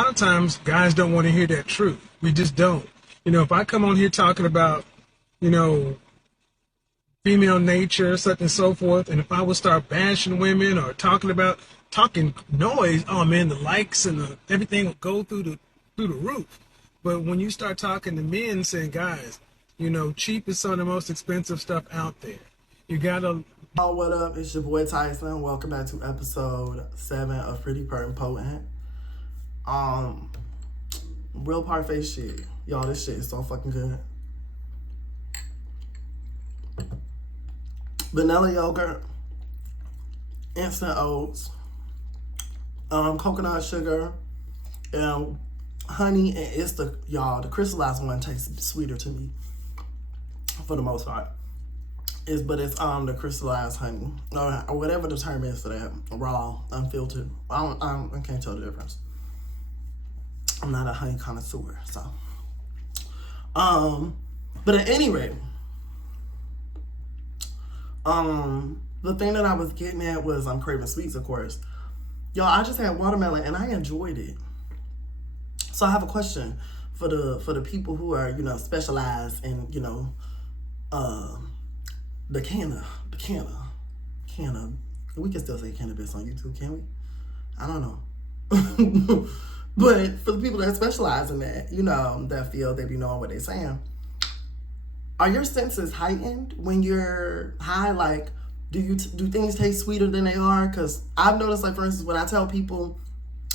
lot of times guys don't want to hear that truth. We just don't. If I come on here talking about, you know, female nature, such and so forth, and if I would start bashing women or talking noise, oh man, the likes and everything will go through the roof. But when you start talking to men, saying, guys, cheap is some of the most expensive stuff out there. You gotta. Oh, what up? It's your boy Tyson. Welcome back to episode 7 of Pretty Pert Potent. Real parfait shit. Y'all, this shit is so fucking good. Vanilla yogurt, instant oats, coconut sugar, and honey, and it's the crystallized one tastes sweeter to me for the most part. It's the crystallized honey or whatever the term is for that, raw, unfiltered. I can't tell the difference. I'm not a honey connoisseur, so. But at any rate, the thing that I was getting at was I'm craving sweets, of course. Y'all, I just had watermelon and I enjoyed it. So I have a question for the people who are, specialized in, the canna. We can still say cannabis on YouTube, can we? I don't know. But for the people that specialize in that, that field, they be knowing what they're saying. Are your senses heightened when you're high? Like, do things taste sweeter than they are? Because I've noticed, like, for instance, when I tell people,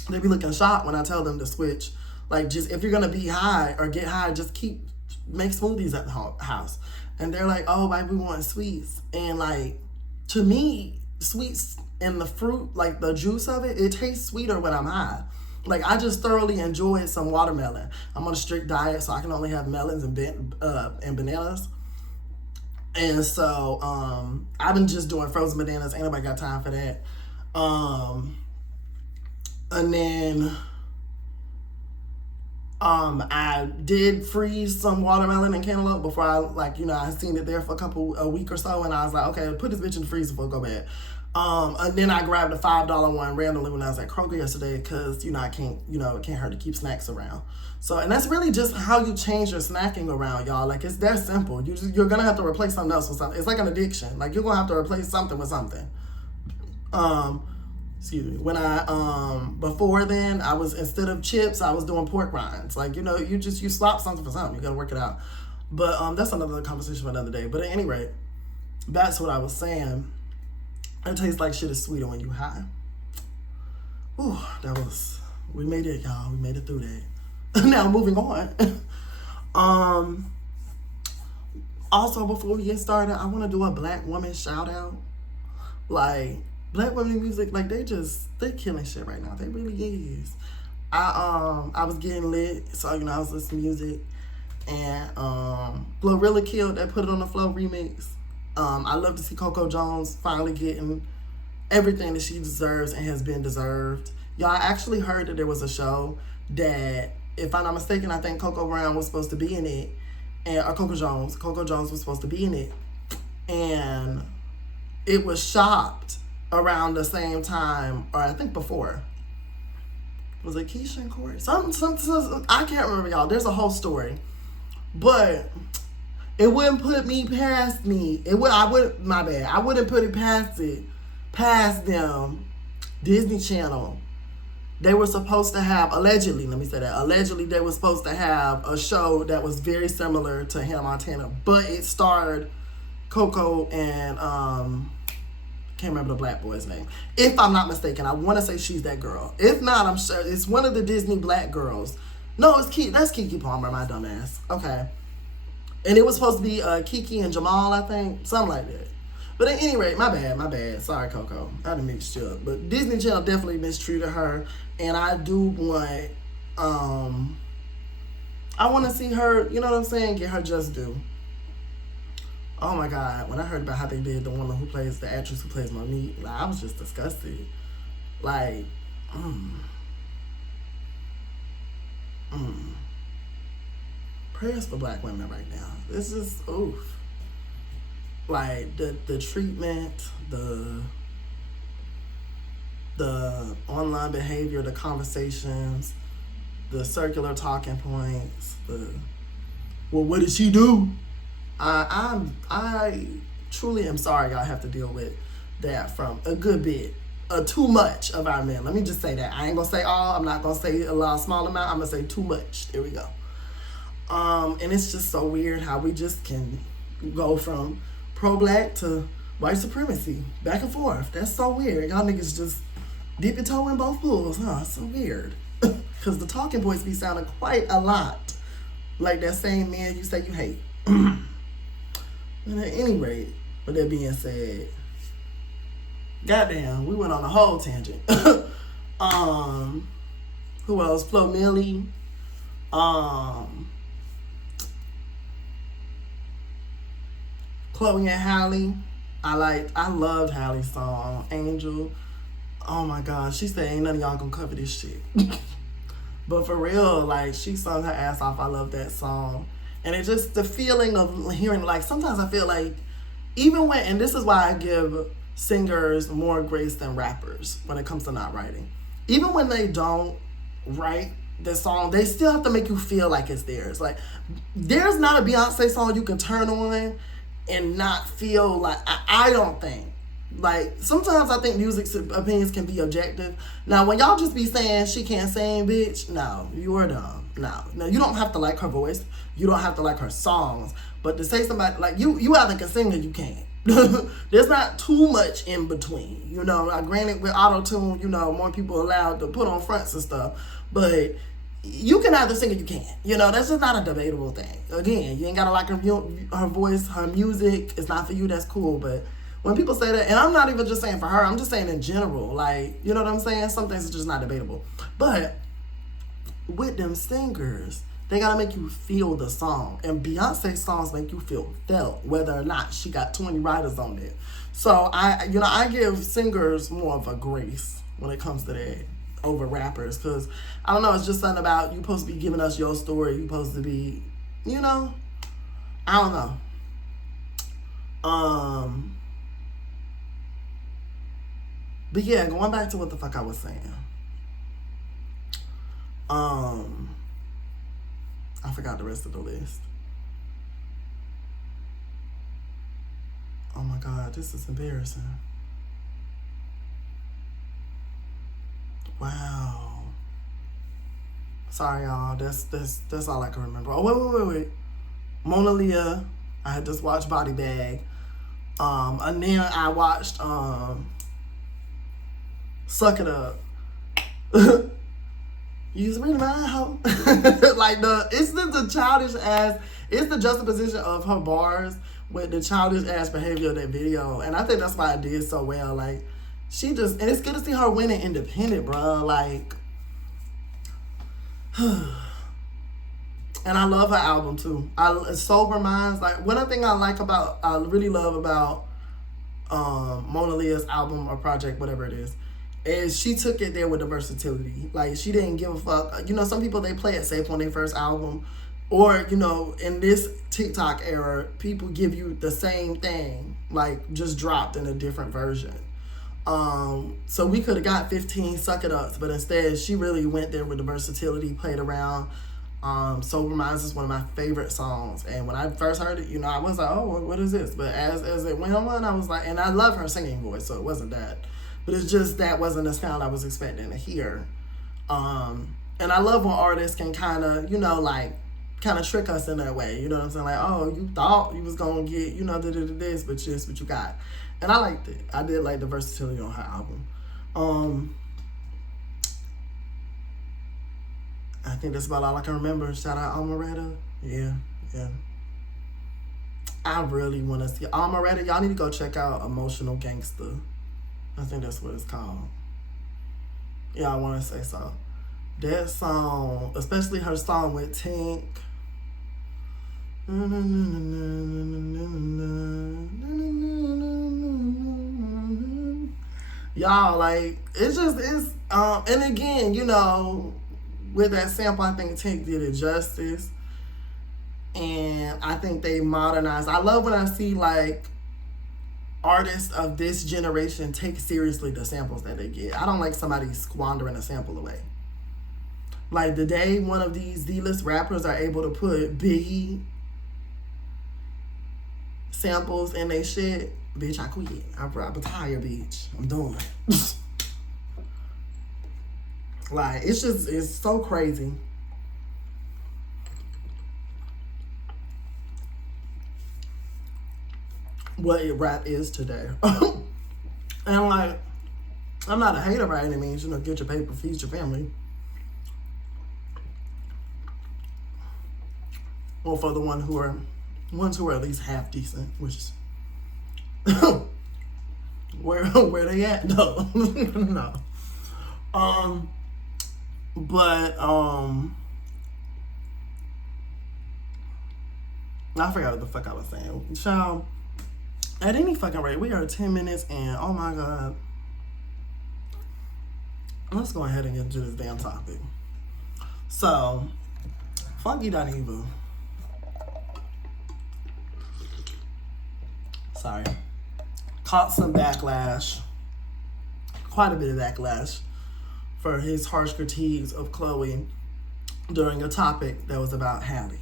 they be looking shocked when I tell them to switch. Like, just if you're going to be high or get high, just make smoothies at the house. And they're like, oh, like, we want sweets. And, like, to me, sweets and the fruit, like, the juice of it, it tastes sweeter when I'm high. Like, I just thoroughly enjoyed some watermelon. I'm on a strict diet, so I can only have melons and bananas. And so, I've been just doing frozen bananas. Ain't nobody got time for that. And then, I did freeze some watermelon and cantaloupe before I seen it there for a week or so, and I was like, okay, put this bitch in the freezer before it go bad. And then I grabbed a $5 one randomly when I was at Kroger yesterday because, it can't hurt to keep snacks around. So, and that's really just how you change your snacking around, y'all. Like, it's that simple. You're going to have to replace something else with something. It's like an addiction. Like, you're going to have to replace something with something. Excuse me. When before then, instead of chips, I was doing pork rinds. Like, you swap something for something. You got to work it out. But that's another conversation for another day. But at any rate, that's what I was saying. It tastes like shit is sweeter when you high. Ooh, we made it, y'all. We made it through that. Now, moving on. Also, before we get started, I want to do a Black woman shout out. Like, Black women music, like, they're killing shit right now. They really is. I was getting lit, so, I was listening to music. And Glorilla killed that Put It on the Flow remix. I love to see Coco Jones finally getting everything that she deserves and has been deserved. Y'all, I actually heard that there was a show that, if I'm not mistaken, I think Coco Brown was supposed to be in it, or Coco Jones was supposed to be in it, and it was shopped around the same time, or I think before. Was it Keisha and Corey? Something, I can't remember, y'all. There's a whole story, but it wouldn't put me past me. I wouldn't put it past them. Disney Channel. They were supposed to have, allegedly, they were supposed to have a show that was very similar to Hannah Montana, but it starred Coco and, can't remember the black boy's name. If I'm not mistaken, I want to say she's that girl. If not, I'm sure it's one of the Disney black girls. No, that's Keke Palmer, my dumb ass. Okay. And it was supposed to be Kiki and Jamal, I think. Something like that. But at any rate, my bad. Sorry, Coco. I done mixed you up. But Disney Channel definitely mistreated her. And I do want, I want to see her, you know what I'm saying, get her just due. Oh my God. When I heard about how they did the actress who plays Monique, like, I was just disgusted. Like, prayers for black women right now. This is oof. Like the treatment, the online behavior, the conversations, the circular talking points, the well, what did she do? I truly am sorry y'all have to deal with that from a good bit, too much of our men. Let me just say that. I ain't gonna say all. I'm not gonna say a lot, small amount. I'm gonna say too much. There we go. And it's just so weird how we just can go from pro-black to white supremacy, back and forth. That's so weird. Y'all niggas just dip your toe in both pools, huh? It's so weird. Because the talking points be sounding quite a lot like that same man you say you hate. And at any rate, with that being said, goddamn, we went on a whole tangent. Who else? Flo Milli. Chloe and Halle. I loved Halle's song, Angel. Oh my God, she said ain't none of y'all gonna cover this shit. But for real, like, she sung her ass off. I love that song. And it's just the feeling of hearing, like, sometimes I feel like, even when, and this is why I give singers more grace than rappers when it comes to not writing. Even when they don't write the song, they still have to make you feel like it's theirs. Like, there's not a Beyonce song you can turn on and not feel like, I don't think. Like, sometimes I think music's opinions can be objective. Now, when y'all just be saying she can't sing, bitch, no, you are dumb. No, you don't have to like her voice. You don't have to like her songs. But to say somebody, like, you either can sing or you can't. There's not too much in between. You know, granted, with auto-tune, you know, more people allowed to put on fronts and stuff. But you can either sing or you can't. You know, that's just not a debatable thing. Again, you ain't got to like her voice, her music. It's not for you, that's cool. But when people say that, and I'm not even just saying for her, I'm just saying in general, like, you know what I'm saying? Some things are just not debatable. But with them singers, they gotta make you feel the song. And Beyonce songs make you feel felt, whether or not she got 20 writers on it. So I give singers more of a grace when it comes to that over rappers. Cause I don't know, it's just something about you supposed to be giving us your story. You supposed to be, you know, I don't know. But yeah, going back to what the fuck I was saying. I forgot the rest of the list. Oh my God, this is embarrassing. Wow. Sorry, y'all. That's all I can remember. Oh, wait. Mona Lisa. I had just watched Body Bag. And then I watched Suck It Up. Use me my hoe. Like it's the childish ass, it's the juxtaposition of her bars with the childish ass behavior of that video. And I think that's why I did so well. Like, she just, and it's good to see her winning independent, bro. Like, and I love her album too. Sober Minds, like, one thing I really love about Mona Lisa's album or project, whatever it is she took it there with the versatility. Like, she didn't give a fuck. You know, some people, they play it safe on their first album. Or, you know, in this TikTok era, people give you the same thing, like, just dropped in a different version. So we could have got 15 Suck It Ups, but instead, she really went there with the versatility, played around. Sober Minds is one of my favorite songs. And when I first heard it, you know, I was like, oh, what is this? But as it went on, I was like, and I love her singing voice, so it wasn't that. But it's just that wasn't the sound I was expecting to hear. And I love when artists can kind of, you know, like, kind of trick us in that way. You know what I'm saying? Like, oh, you thought you was going to get, you know, this, but just what you got. And I liked it. I did like the versatility on her album. I think that's about all I can remember. Shout out Almaretta. Yeah. I really want to see Almaretta. Y'all need to go check out Emotional Gangster. I think that's what it's called. Yeah, I want to say so. That song, especially her song with Tink. Y'all, like, it's and again, you know, with that sample, I think Tink did it justice. And I think they modernized. I love when I see, like, artists of this generation take seriously the samples that they get. I don't like somebody squandering a sample away. Like the day one of these D-list rappers are able to put Biggie samples in they shit, bitch, I quit. I'm tired, bitch. I'm done. Like, it's so crazy. What rap is today. And like, I'm not a hater by any means, get your paper, feed your family. Or for the ones who are at least half decent, which is where they at? No. No. But I forgot what the fuck I was saying. Child, at any fucking rate, we are 10 minutes and oh my god. Let's go ahead and get into this damn topic. So, Funky Dineva. Sorry. Caught some backlash. Quite a bit of backlash for his harsh critiques of Chloe during a topic that was about Halle.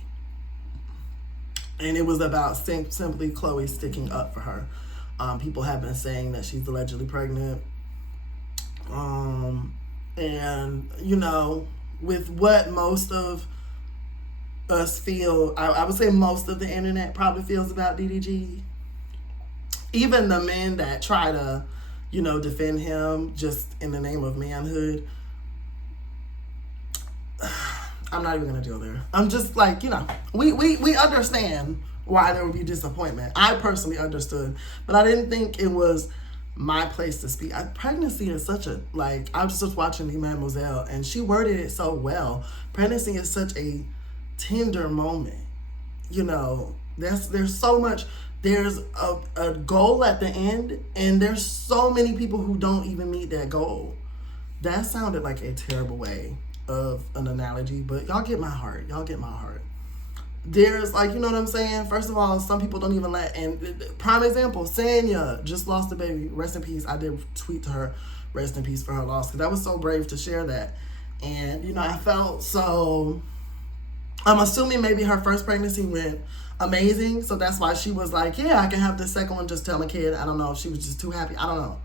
And it was about simply Chloe sticking up for her. People have been saying that she's allegedly pregnant. And, with what most of us feel, I would say most of the internet probably feels about DDG. Even the men that try to, defend him just in the name of manhood. I'm not even going to go there. I'm just like, we understand why there would be disappointment. I personally understood, but I didn't think it was my place to speak. Pregnancy is such a, I was just watching the Mademoiselle and she worded it so well. Pregnancy is such a tender moment. There's so much, there's a goal at the end and there's so many people who don't even meet that goal. That sounded like a terrible way of an analogy, but y'all get my heart. There's you know what I'm saying? First of all, some people don't even and prime example, Sanya just lost a baby. Rest in peace. I did tweet to her, rest in peace for her loss, because that was so brave to share that. And, I felt so, I'm assuming maybe her first pregnancy went amazing. So that's why she was like, yeah, I can have the second one, just tell my kid. I don't know if she was just too happy. I don't know.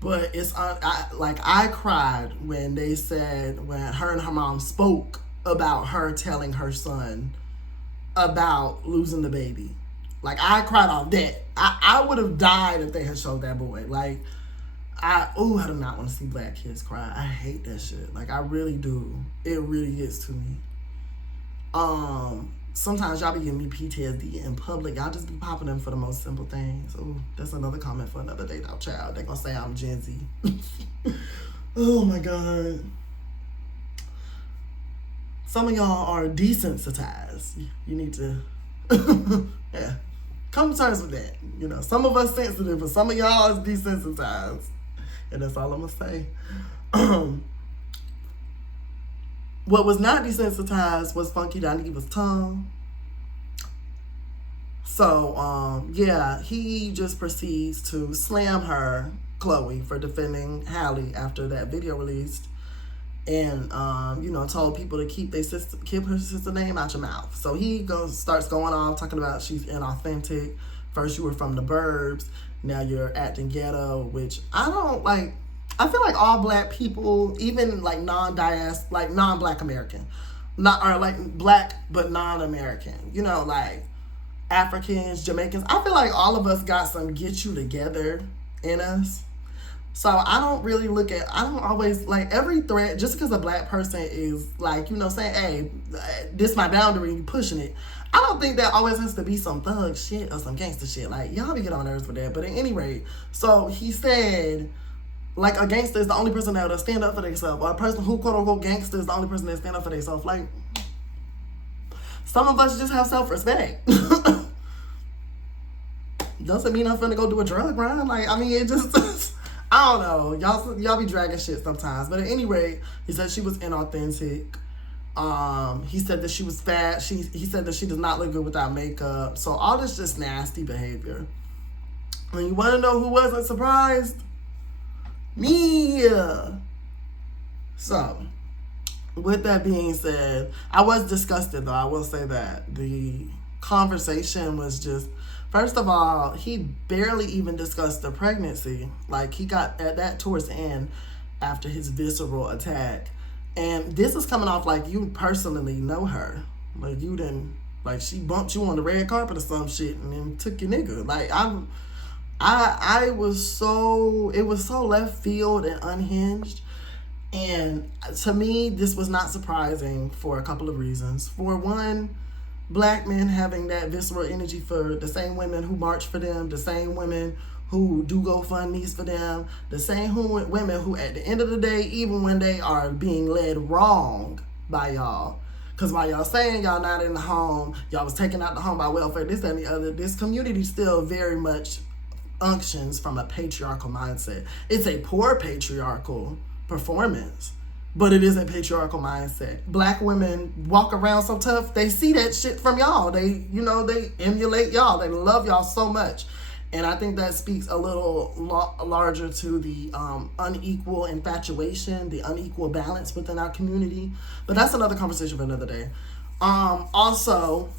But it's, I cried when they said, when her and her mom spoke about her telling her son about losing the baby. I cried off that. I would have died if they had showed that boy. I do not want to see black kids cry. I hate that shit. I really do. It really gets to me. Sometimes y'all be giving me PTSD in public. Y'all just be popping them for the most simple things. Oh, that's another comment for another day, though, child. They're gonna say I'm Gen Z. Oh my God. Some of y'all are desensitized. You need to, yeah, come to terms with that. Some of us sensitive, but some of y'all is desensitized. And that's all I'm gonna say. What was not desensitized was Funky Dineva's tongue. So, yeah, he just proceeds to slam her, Chloe, for defending Halle after that video released. And, told people to keep her sister name out your mouth. So he starts going on, talking about she's inauthentic. First you were from the burbs, now you're acting ghetto, which I don't like. I feel like all black people, even non-black American, black but non-American, Africans, Jamaicans. I feel like all of us got some get you together in us. So I don't really I don't always, every threat, just because a black person is saying, hey, this my boundary, you pushing it. I don't think that always has to be some thug shit or some gangster shit. Y'all be getting on nerves with that. But at any rate, so he said, a gangster is the only person that will stand up for themselves, or a person who quote unquote gangster is the only person that stand up for themselves. Some of us just have self-respect. Doesn't mean I'm finna go do a drug run. It just, I don't know. Y'all be dragging shit sometimes. But at any rate, he said she was inauthentic. He said that she was fat. He said that she does not look good without makeup. So all this just nasty behavior. And you want to know who wasn't surprised? Me. So, with that being said, I was disgusted though. I will say that the conversation was just. First of all, he barely even discussed the pregnancy. Like he got at that towards the end after his visceral attack. And this is coming off like you personally know her. Like you didn't like she bumped you on the red carpet or some shit and then took your nigga. Like I was so it was so left field and unhinged. And to me, this was not surprising for a couple of reasons. For one, black men having that visceral energy for the same women who march for them, the same women who do GoFundMe's for them, the same women who at the end of the day, even when they are being led wrong by y'all, because while y'all saying y'all not in the home, y'all was taken out the home by welfare, this, that, and the other, this community still very much unctions from a patriarchal mindset. It's a poor patriarchal performance, but it is a patriarchal mindset. Black women walk around so tough, they see that shit from y'all. They, they emulate y'all. They love y'all so much. And I think that speaks a little larger to the unequal infatuation, the unequal balance within our community. But that's another conversation for another day. Also,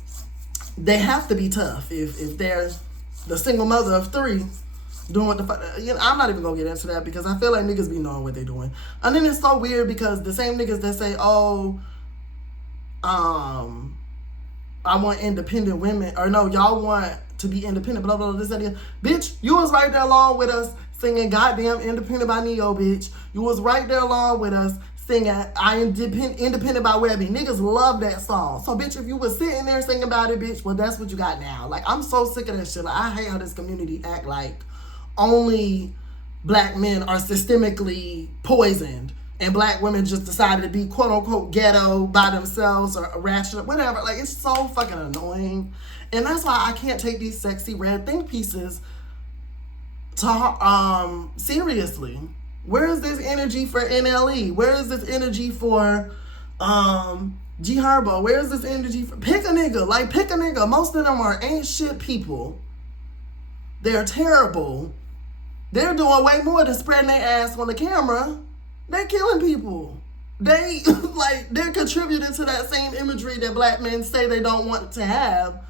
they have to be tough if they're the single mother of 3 doing what the fuck. I'm not even gonna get into that because I feel like niggas be knowing what they doing. And then it's so weird because the same niggas that say, oh, I want independent women, or no, y'all want to be independent, blah, blah, blah, this, idea. Bitch, you was right there along with us singing goddamn Independent by Neo, bitch. You was right there along with us singing I am Independent by Webby. Niggas love that song. So, bitch, if you was sitting there singing about it, bitch, well, that's what you got now. Like, I'm so sick of that shit. Like, I hate how this community act like only black men are systemically poisoned and black women just decided to be quote-unquote ghetto by themselves or ratchet, whatever. Like, it's so fucking annoying. And that's why I can't take these sexy red think pieces to seriously. Where is this energy for NLE? Where is this energy for G Herbo? Where is this energy for pick a nigga? Like, pick a nigga. Most of them ain't shit people. They're terrible. They're doing way more than spreading their ass on the camera. They're killing people. They're contributing to that same imagery that black men say they don't want to have.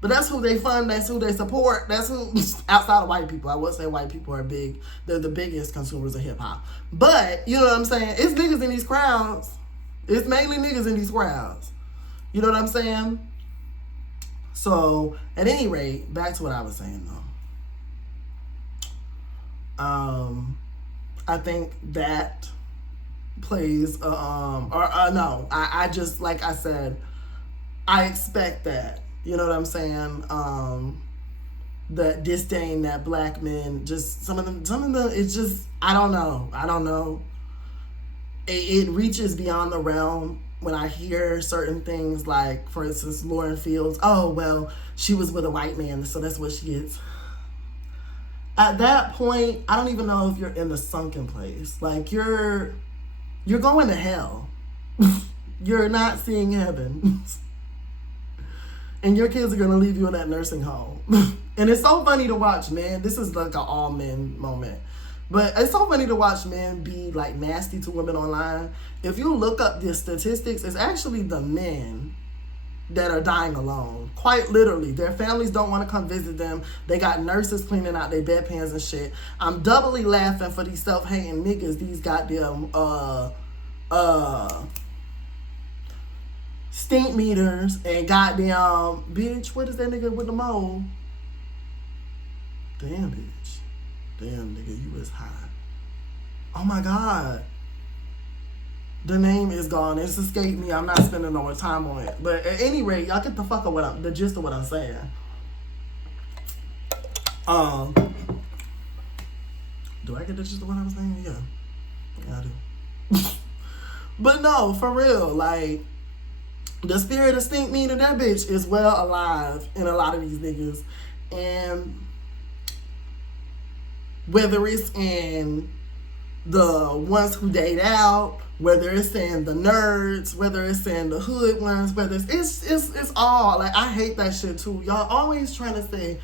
But that's who they fund, that's who they support, that's who, outside of white people. I would say white people are big. They're the biggest consumers of hip hop. But, you know what I'm saying? It's niggas in these crowds. It's mainly niggas in these crowds. You know what I'm saying? So, at any rate, back to what I was saying though. I think that plays, I just, like I said, I expect that. You know what I'm saying? That disdain that black men, just some of them, it's just, I don't know. It reaches beyond the realm when I hear certain things like, for instance, Lauren Fields, oh, well, she was with a white man, so that's what she gets. At that point, I don't even know if you're in the sunken place. Like, you're going to hell. You're not seeing heaven. And your kids are going to leave you in that nursing home. And it's so funny to watch, man. This is like an all men moment. But it's so funny to watch men be like nasty to women online. If you look up the statistics, it's actually the men that are dying alone. Quite literally. Their families don't want to come visit them. They got nurses cleaning out their bedpans and shit. I'm doubly laughing for these self-hating niggas, these goddamn stink meters and goddamn bitch, what is that nigga with the mole? Damn bitch. Damn nigga, you was high. Oh my god. The name is gone. It's escaped me. I'm not spending no more time on it. But at any rate, y'all get the fuck of the gist of what I'm saying. Do I get the gist of what I'm saying? Yeah. Yeah, I do. But no, for real, like, the spirit of stink meter, that bitch is well alive in a lot of these niggas. And whether it's in the ones who date out, whether it's in the nerds, whether it's in the hood ones, whether it's all, like, I hate that shit too. Y'all always trying to say,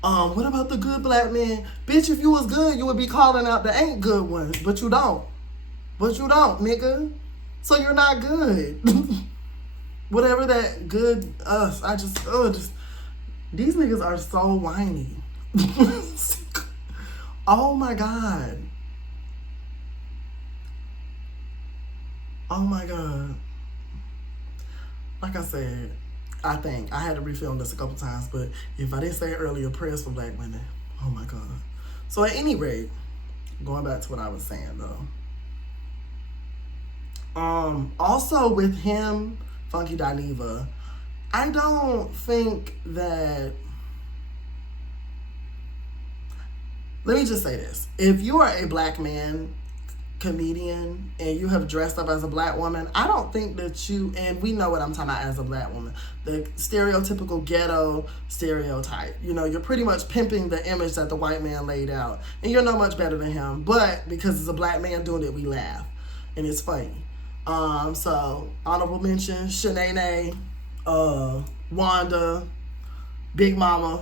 what about the good black men? Bitch, if you was good, you would be calling out the ain't good ones, but you don't. But you don't, nigga. So you're not good. Whatever that good us, just these niggas are so whiny. Oh my God. Oh my God. Like I said, I think I had to refilm this a couple times, but if I didn't say it earlier, prayers for black women. Oh my God. So at any rate, going back to what I was saying though. Also with him, Funky Dineva, I don't think that. Let me just say this: if you are a black man comedian and you have dressed up as a black woman, I don't think that you, and we know what I'm talking about as a black woman, the stereotypical ghetto stereotype. You know, you're pretty much pimping the image that the white man laid out, and you're no much better than him. But because it's a black man doing it, we laugh, and it's funny. So honorable mention: Shanae, Wanda, Big Mama.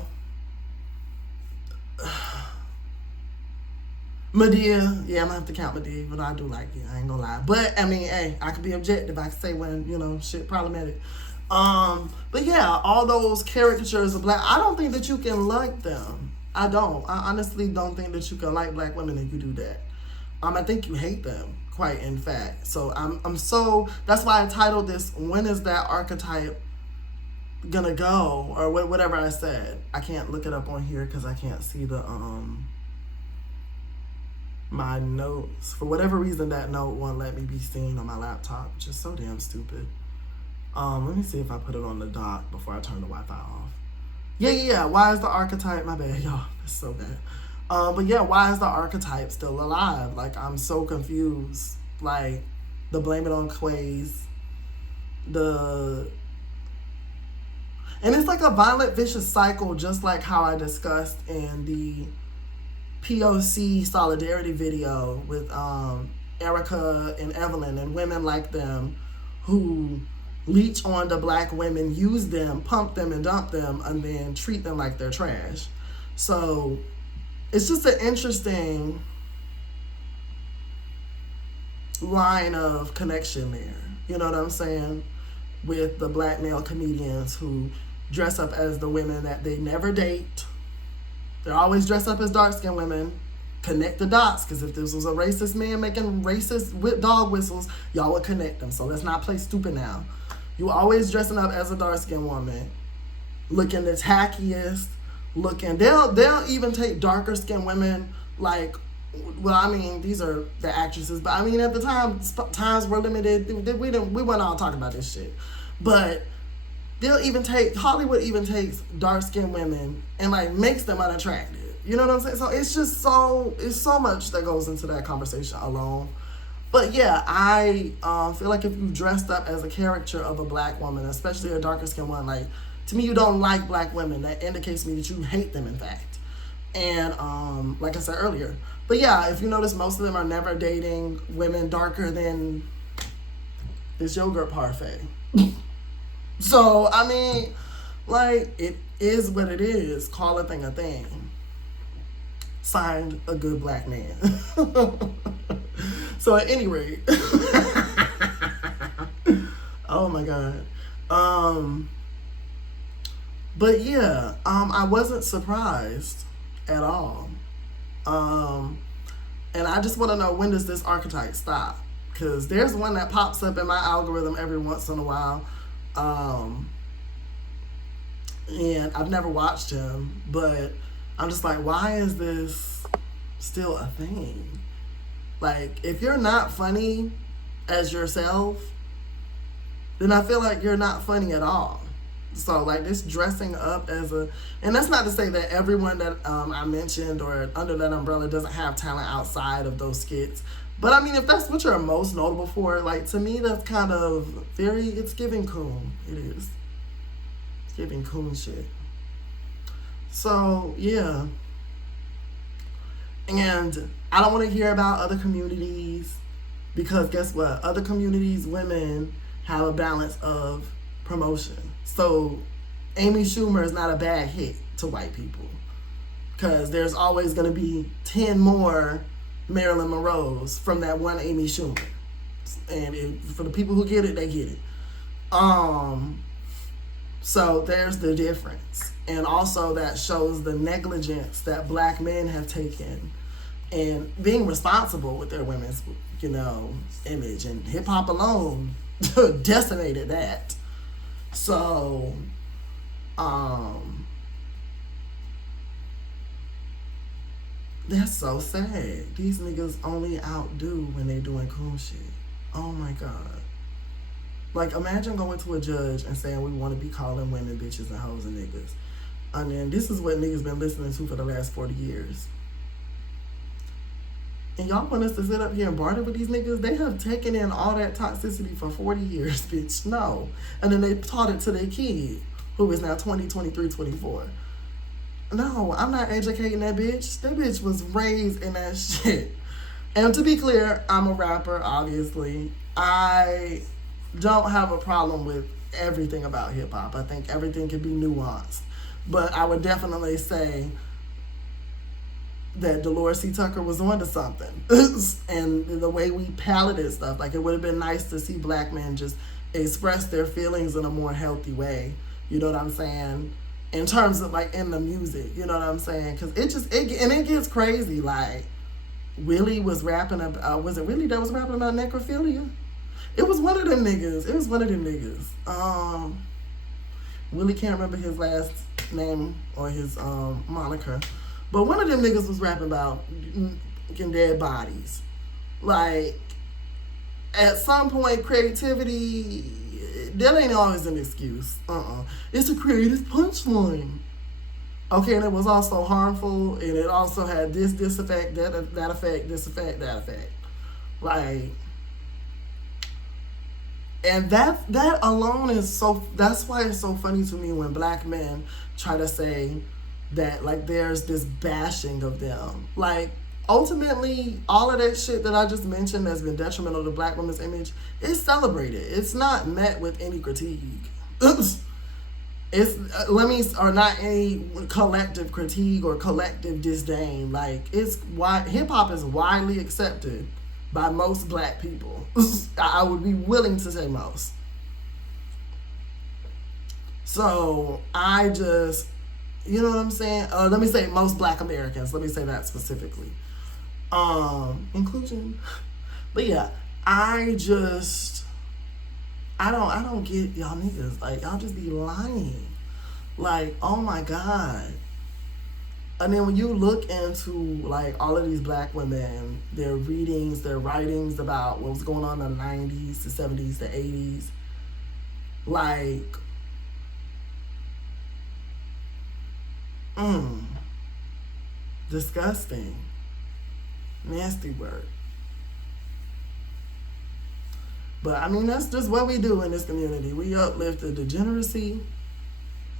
Medea, yeah, I'm gonna have to count Medea, but I do like it. I ain't gonna lie. But I mean, hey, I can be objective. I can say when, you know, shit problematic. But yeah, all those caricatures of black, I don't think that you can like them. I don't. I honestly don't think that you can like black women if you do that. I think you hate them, quite in fact. So that's why I titled this, when is that archetype gonna go? Or whatever I said. I can't look it up on here because I can't see the my notes. For whatever reason, that note won't let me be seen on my laptop, which is so damn stupid. Let me see if I put it on the dock before I turn the Wi-Fi off. Yeah. Why is the archetype? My bad, y'all. That's so bad. But yeah, why is the archetype still alive? Like, I'm so confused. Like, the blame it on Quays. And it's like a violent, vicious cycle, just like how I discussed in the POC solidarity video with Erica and Evelyn and women like them who leech on to black women, use them, pump them and dump them, and then treat them like they're trash. So it's just an interesting line of connection there. You know what I'm saying? With the black male comedians who dress up as the women that they never date. They're always dressed up as dark-skinned women. Connect the dots, because if this was a racist man making racist dog whistles, y'all would connect them. So let's not play stupid now. You always dressing up as a dark-skinned woman, looking the tackiest, they'll even take darker-skinned women, like, well, I mean, these are the actresses, but I mean, at the time, times were limited. We weren't all talking about this shit. But Hollywood even takes dark-skinned women and like makes them unattractive. You know what I'm saying? So it's so much that goes into that conversation alone. But yeah, I feel like if you dressed up as a character of a black woman, especially a darker-skinned one, like, to me, you don't like black women. That indicates to me that you hate them, in fact. And like I said earlier. But yeah, if you notice, most of them are never dating women darker than this yogurt parfait. So, I mean, like, it is what it is. Call a thing a thing. Signed, a good black man. So, at any rate. Oh, my God. But, yeah, I wasn't surprised at all. And I just want to know, when does this archetype stop? Because there's one that pops up in my algorithm every once in a while. And I've never watched him, but I'm just like, why is this still a thing? Like, if you're not funny as yourself, then I feel like you're not funny at all. So, like, this dressing up as and that's not to say that everyone that I mentioned or under that umbrella doesn't have talent outside of those skits. But I mean, if that's what you're most notable for, like, to me, that's kind of it's giving coon. It is. It's giving coon shit. So, yeah. And I don't want to hear about other communities, because guess what? Other communities, women have a balance of promotion. So, Amy Schumer is not a bad hit to white people, because there's always going to be 10 more Marilyn Monroes from that one Amy Schumer. And for the people who get it, they get it. So there's the difference. And also that shows the negligence that black men have taken and being responsible with their women's, image. And hip hop alone decimated that. So, that's so sad. These niggas only outdo when they doing cool shit. Oh my God. Like, imagine going to a judge and saying we want to be calling women bitches and hoes and niggas. And then this is what niggas been listening to for the last 40 years. And y'all want us to sit up here and barter with these niggas? They have taken in all that toxicity for 40 years, bitch. No. And then they taught it to their kid, who is now 20, 23, 24. No, I'm not educating that bitch. That bitch was raised in that shit. And to be clear, I'm a rapper, obviously. I don't have a problem with everything about hip hop. I think everything can be nuanced. But I would definitely say that Dolores C. Tucker was onto something. And the way we paletted stuff, like, it would have been nice to see black men just express their feelings in a more healthy way. You know what I'm saying? In terms of, like, in the music, you know what I'm saying? Because it gets crazy. Like, Willie was rapping about, was it Willie that was rapping about necrophilia? It was one of them niggas. Willie can't remember his last name or his moniker. But one of them niggas was rapping about dead bodies. Like, at some point, creativity, that ain't always an excuse. It's a creative punchline. Okay, and it was also harmful, and it also had this effect, that effect, this effect, that effect. Like, and that alone is so, that's why it's so funny to me when black men try to say that, like, there's this bashing of them. Like, ultimately, all of that shit that I just mentioned that's been detrimental to black women's image is celebrated. It's not met with any critique. Or not any collective critique or collective disdain. Like, it's why hip hop is widely accepted by most black people. I would be willing to say most. So I just, you know what I'm saying? Let me say most black Americans. Let me say that specifically. Inclusion. But yeah, I don't get y'all niggas. Like, y'all just be lying. Like, oh my God. And then when you look into, like, all of these black women, their readings, their writings about what was going on in the 90s, the 70s, the 80s, like, disgusting. Nasty word. But, I mean, that's just what we do in this community. We uplift the degeneracy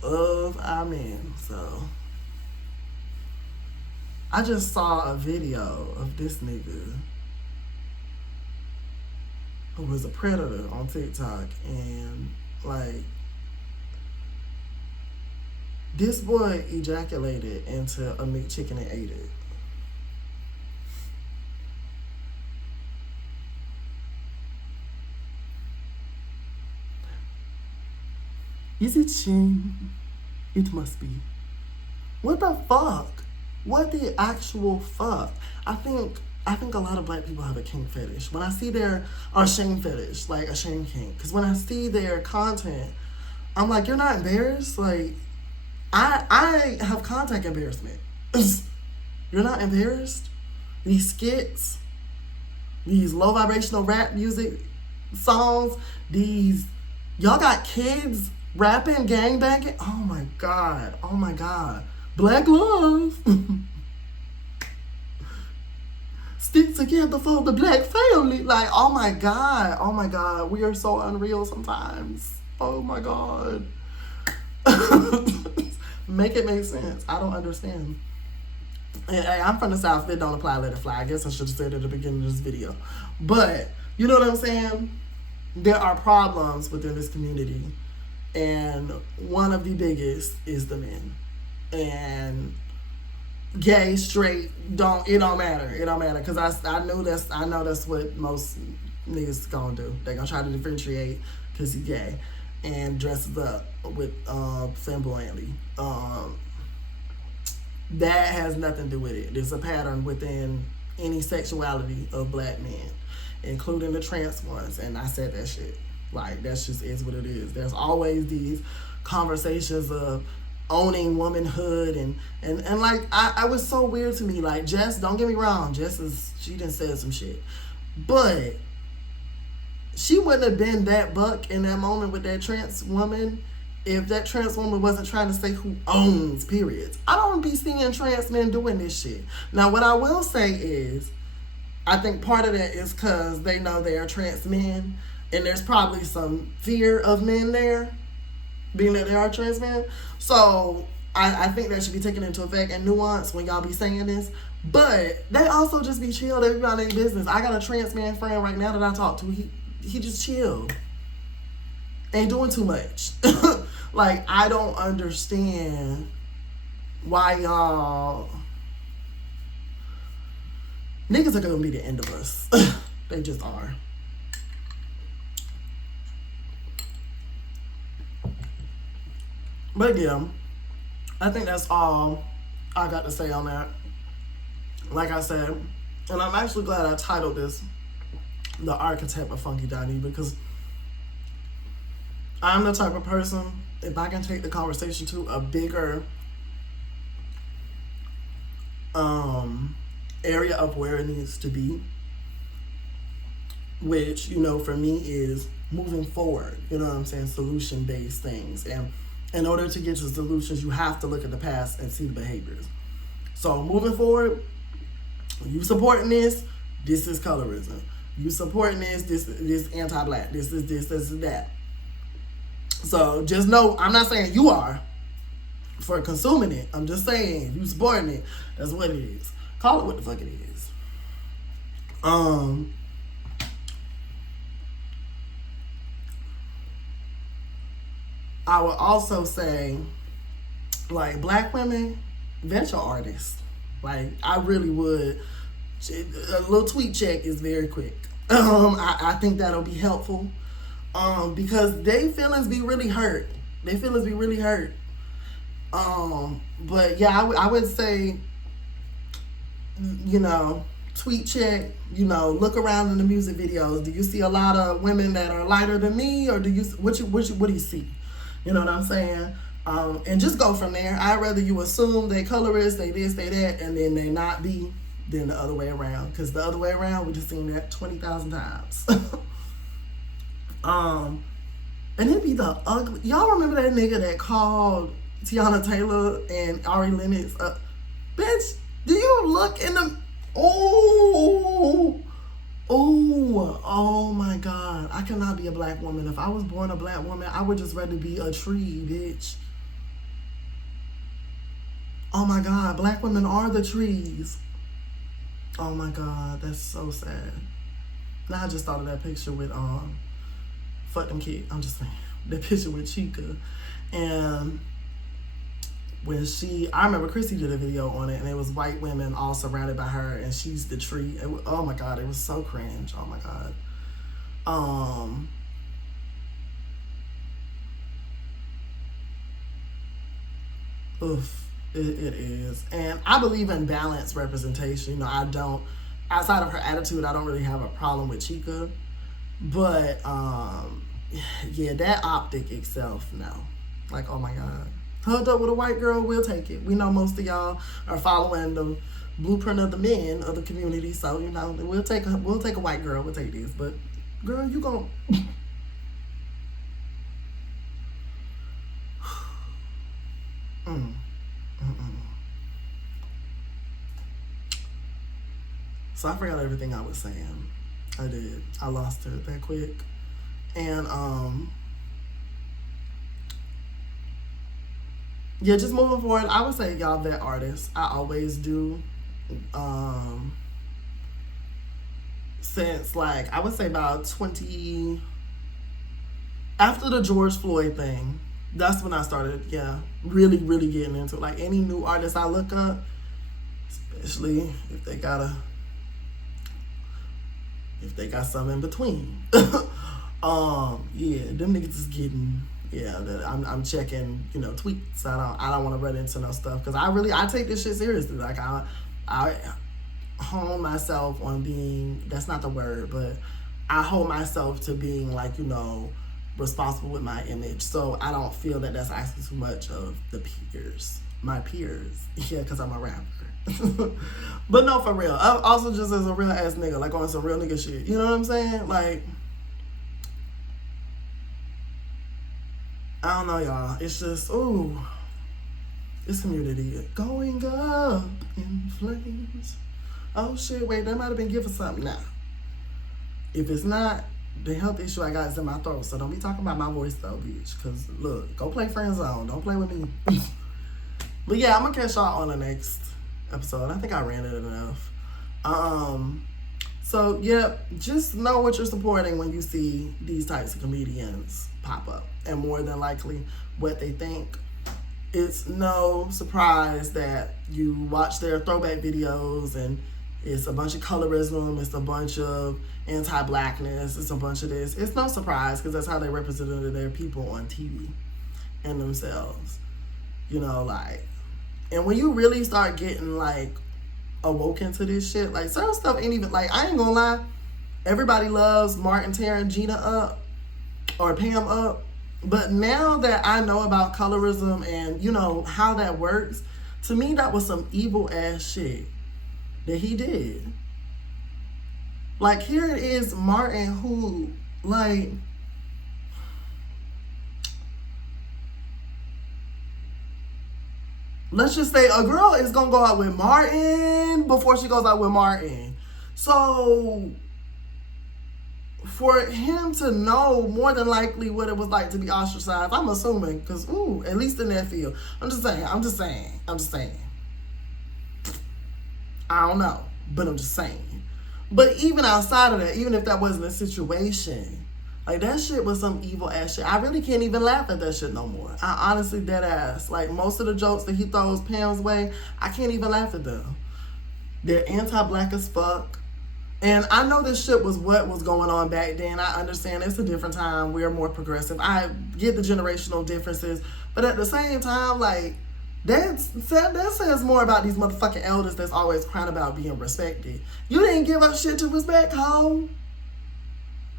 of our men, so... I just saw a video of this nigga who was a predator on TikTok, and, like, this boy ejaculated into a McChicken and ate it. Is it shame? It must be. What the fuck? What the actual fuck? I think a lot of black people have a kink fetish. When I see or shame fetish, like a shame kink. Because when I see their content, I'm like, you're not embarrassed? Like, I have contact embarrassment. You're not embarrassed? These skits, these low vibrational rap music songs, y'all got kids rapping, gangbanging. Oh my God. Black love. Stick together for the black family. Like, oh my God. We are so unreal sometimes. Oh my God. Make it make sense. I don't understand. And I'm from the South. It don't apply, let it fly. I guess I should have said it at the beginning of this video. But, you know what I'm saying? There are problems within this community. And one of the biggest is the men. And gay, straight, it don't matter. It don't matter. Because I know that's what most niggas gonna do. They gonna try to differentiate because he gay and dresses up with flamboyantly. That has nothing to do with it. There's a pattern within any sexuality of black men, including the trans ones. And I said that shit. Like, that's just is what it is. There's always these conversations of owning womanhood and like I was so weird to me. Like, Jess, don't get me wrong, she done said some shit. But she wouldn't have been that buck in that moment with that trans woman if that trans woman wasn't trying to say who owns periods. I don't be seeing trans men doing this shit. Now, what I will say is, I think part of that is because they know they are trans men, and there's probably some fear of men there, being that they are trans men. So I think that should be taken into effect and nuance when y'all be saying this. But they also just be chill. They be on their business. I got a trans man friend right now that I talk to. He just chill. Ain't doing too much. Like, I don't understand why y'all niggas are gonna be the end of us. They just are. But yeah, I think that's all I got to say on that. Like I said, and I'm actually glad I titled this The Archetype of Funky Dineva, because I'm the type of person, if I can take the conversation to a bigger area of where it needs to be, which, you know, for me is moving forward, you know what I'm saying, solution-based things. And in order to get to solutions, you have to look at the past and see the behaviors. So moving forward, you supporting this is colorism. You supporting this anti-black, this is that. So just know, I'm not saying you are for consuming it. I'm just saying you supporting it. That's what it is. Call it what the fuck it is. I would also say, like, black women, vet your artists. Like, I really would. A little tweet check is very quick. I think that'll be helpful. Because they feelings be really hurt. But yeah, I would say, you know, tweet check, you know, look around in the music videos. Do you see a lot of women that are lighter than me, or do you, what do you see? You know what I'm saying? And just go from there. I'd rather you assume they colorist, they this, they that, and then they not be, than the other way around. Because the other way around, we just seen that 20,000 times. And it'd be the ugly. Y'all remember that nigga that called Tiana Taylor and Ari Lennox? Bitch, do you look in the... Oh my God. I cannot be a black woman. If I was born a black woman, I would just rather be a tree, bitch. Oh my God. Black women are the trees. Oh my God. That's so sad. Now I just thought of that picture with, fuck them kid. I'm just saying. That picture with Chica. And when I remember Chrissy did a video on it, and it was white women all surrounded by her, and she's the tree. Oh my God, it was so cringe. Oh my God. It is. And I believe in balanced representation. You know, I don't, outside of her attitude, I don't really have a problem with Chica. But, yeah, that optic itself, no. Like, oh my God. Hooked up with a white girl, we'll take it. We know most of y'all are following the blueprint of the men of the community, so, you know, we'll take a white girl, we'll take this. But, girl, you gon' So I forgot everything I was saying. I did. I lost it that quick. And, yeah, just moving forward, I would say y'all vet artists. I always do. Since, like, I would say about 20... After the George Floyd thing, that's when I started, yeah, really, really getting into it. Like, any new artist I look up, especially if they got a if they got something in between. Yeah, them niggas is getting, yeah, I'm checking, tweets. I don't want to run into no stuff because I take this shit seriously. Like I hone myself on being, that's not the word, but I hold myself to being like, responsible with my image. So I don't feel that that's asking too much of my peers. Yeah, because I'm a rapper. But no, for real. I'm also just as a real ass nigga, like on some real nigga shit. You know what I'm saying? Like, I don't know, y'all. It's just, ooh, this community going up in flames. Oh shit, wait, that might have been given something now. If it's not, the health issue I got is in my throat, so don't be talking about my voice though, bitch. Cause look, go play Friend Zone. Don't play with me. But yeah, I'm gonna catch y'all on the next episode. I think I ran it enough. So yeah, just know what you're supporting when you see these types of comedians pop up, and more than likely what they think. It's no surprise that you watch their throwback videos and it's a bunch of colorism, it's a bunch of anti-blackness, it's a bunch of this. It's no surprise because that's how they represented their people on TV and themselves. And when you really start getting like awoken to this shit, like certain stuff ain't even, like, I ain't gonna lie, everybody loves Martin tearing Gina up or Pam up. But now that I know about colorism and, how that works, to me that was some evil ass shit that he did. Like, here it is, Martin, who, like, let's just say a girl is gonna go out with Martin before she goes out with Martin. So for him to know more than likely what it was like to be ostracized, I'm assuming, because, at least in that field. I'm just saying. I don't know, but I'm just saying. But even outside of that, even if that wasn't a situation, like, that shit was some evil ass shit. I really can't even laugh at that shit no more. I honestly, dead ass. Like, most of the jokes that he throws Pam's way, I can't even laugh at them. They're anti-black as fuck. And I know this shit was what was going on back then. I understand it's a different time. We're more progressive. I get the generational differences. But at the same time, like, that says more about these motherfucking elders that's always crying about being respected. You didn't give up shit to respect, ho.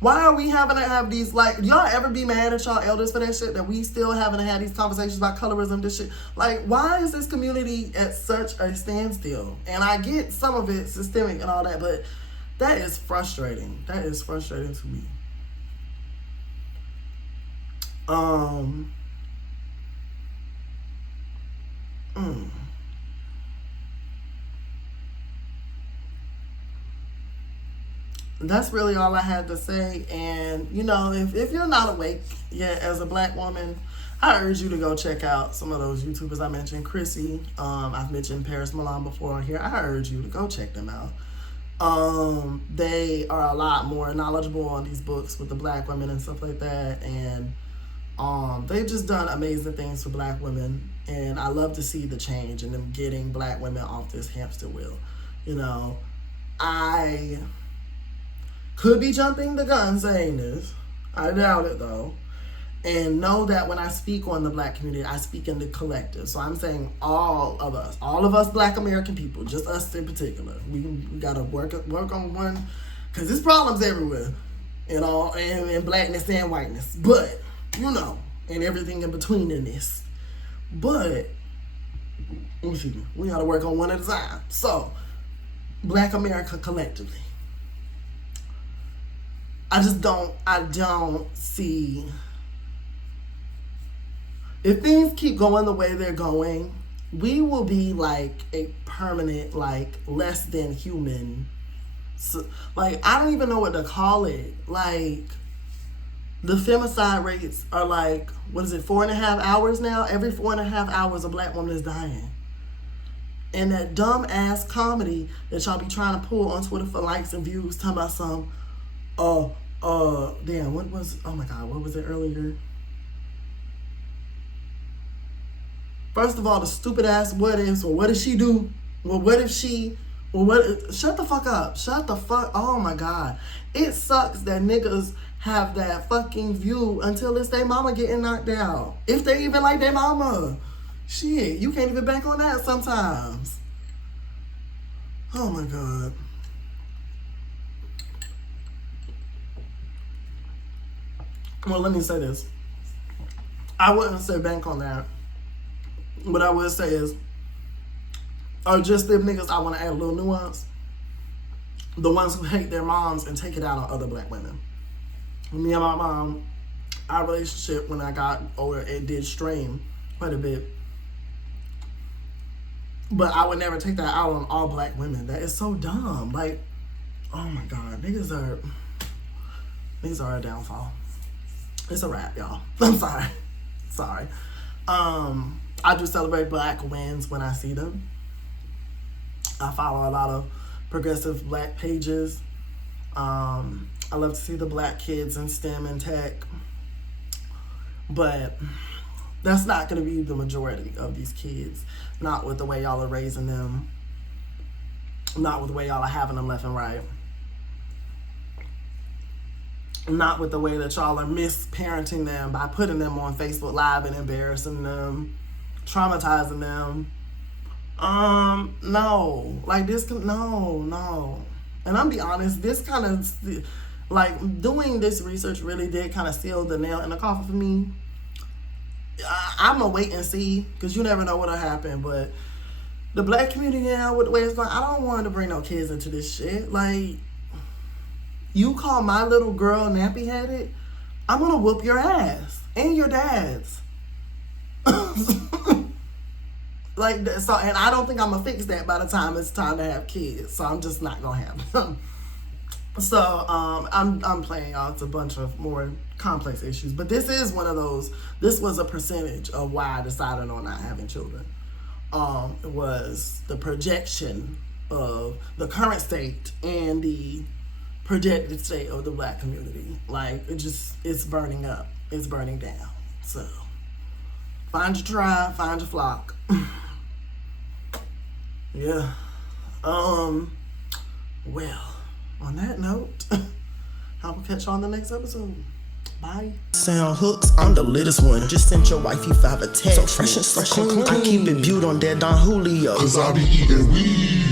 Why are we having to have these, like, y'all ever be mad at y'all elders for that shit? That we still having to have these conversations about colorism, this shit? Like, why is this community at such a standstill? And I get some of it systemic and all that, but that is frustrating. That is frustrating to me. That's really all I had to say. And, if you're not awake yet as a black woman, I urge you to go check out some of those YouTubers I mentioned. Chrissy, I've mentioned Paris Milan before here. I urge you to go check them out. They are a lot more knowledgeable on these books with the black women and stuff like that. And they've just done amazing things for black women. And I love to see the change and them getting black women off this hamster wheel. I could be jumping the gun saying this. I doubt it though. And know that when I speak on the black community, I speak in the collective. So I'm saying all of us black American people, just us in particular. We gotta work on one, because there's problems everywhere, and blackness and whiteness. But, and everything in between in this. But, we gotta work on one at a time. So, black America collectively. I don't see, if things keep going the way they're going, we will be like a permanent, like, less than human. So, like, I don't even know what to call it. Like, the femicide rates are like, 4.5 hours now? Every 4.5 hours, a black woman is dying. And that dumb ass comedy that y'all be trying to pull on Twitter for likes and views, talking about some, what was it earlier? First of all, the stupid ass what ifs. Well, what if she do? Well, what if she Well, what? Shut the fuck up. Shut the fuck. Oh my god. It sucks that niggas have that fucking view until it's their mama getting knocked out. If they even like their mama. Shit, you can't even bank on that sometimes. Oh my god. Well, let me say this. I wouldn't say bank on that. What I would say is, or just them niggas, I want to add a little nuance. The ones who hate their moms and take it out on other black women. Me and my mom, our relationship when I got older, it did strain quite a bit. But I would never take that out on all black women. That is so dumb. Like, oh my god, niggas are a downfall. It's a wrap, y'all. I'm sorry. Sorry. I do celebrate black wins when I see them. I follow a lot of progressive black pages. I love to see the black kids in STEM and tech. But that's not going to be the majority of these kids. Not with the way y'all are raising them. Not with the way y'all are having them left and right. Not with the way that y'all are misparenting them by putting them on Facebook Live and embarrassing them, traumatizing them. No. Like this, no. And I'm be honest, this kind of, like, doing this research really did kind of seal the nail in the coffin for me. I'm gonna wait and see, because you never know what'll happen, but the black community now, with the way it's going, I don't want to bring no kids into this shit. Like, you call my little girl nappy-headed, I'm gonna whoop your ass and your dad's. Like, so, and I don't think I'm gonna fix that by the time it's time to have kids. So I'm just not gonna have them. So I'm playing y'all. It's a bunch of more complex issues, but this is one of those. This was a percentage of why I decided on not having children. It was the projection of the current state and the projected state of the black community. Like, it's burning up. It's burning down. So find your tribe, find your flock. Yeah. Well, on that note, I will catch you on the next episode. Bye. Sound hooks, I'm the littest one. Just sent your wifey 5 a text. So fresh and so clean. I keep it viewed on that Don Julio. 'Cause I be eating weed.